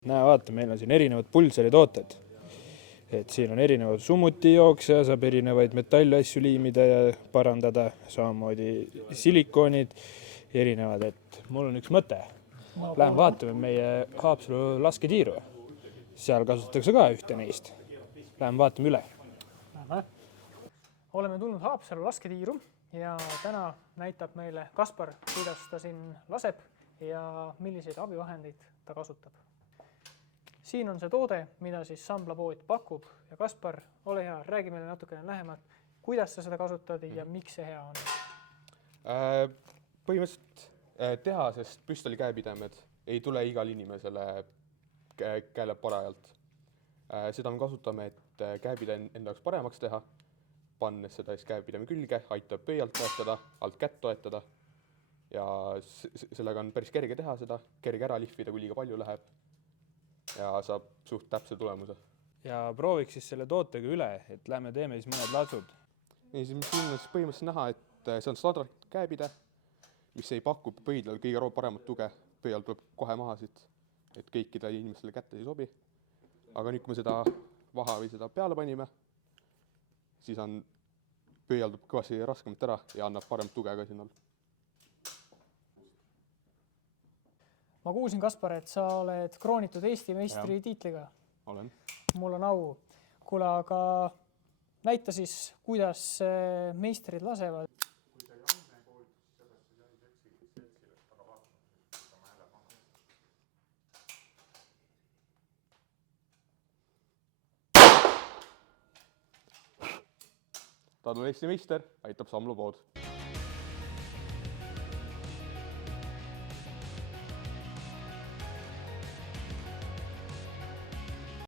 Näe, vaata, meil on siin erinevad pulseri tooted. Et siin on erinevad summutijooksja, saab erinevaid metallasju liimida ja parandada, samamoodi silikoonid erinevad. Et mul on üks mõte. Lähme vaatame meie Haapsalu lasketiiru. Seal kasutatakse ka ühte neist. Lähme vaatame üle. Oleme tulnud Haapsalu lasketiiru ja täna näitab meile Kaspar, kuidas ta siin laseb ja milliseid abivahendeid ta kasutab. Siin on see toode, mida siis Sambla pood pakub ja Kaspar, ole hea, räägi meile natukene lähemalt, kuidas sa seda kasutad ja miks see hea on? Põhimõtteliselt tehasest püstoli käepidemed ei tule igal inimesele käele parajalt. Seda me kasutame, et käepide enda jaoks paremaks teha, pannes seda käepideme külge, aitab pöialt toetada, alt kätt toetada ja sellega on päris kerge teha seda, kerge ära lihvida, kui liiga palju läheb ja saab suht täpse tulemuse. Ja prooviks siis selle tootega üle, et lähme teeme siis mõned latsud. Nii, siin on põhimõtteliselt näha, et see on standard käepide, mis ei paku pöidlal kõige paremat tuge. Pöidlal tuleb kohe maha siit, et kõikide inimestele kätte ei sobi. Aga nüüd, kui me seda vaha või seda peale panime, siis on pöidlal tuleb kõvasti raskemalt ära ja annab paremat tuge ka siin all. Ma kuulsin, Kaspar, et sa oled kroonitud Eesti meistri tiitliga. Olen. Mul on au. Kuule, aga näita siis, kuidas meistrid lasevad. Ta on Eesti meister, aitab Sambla pood.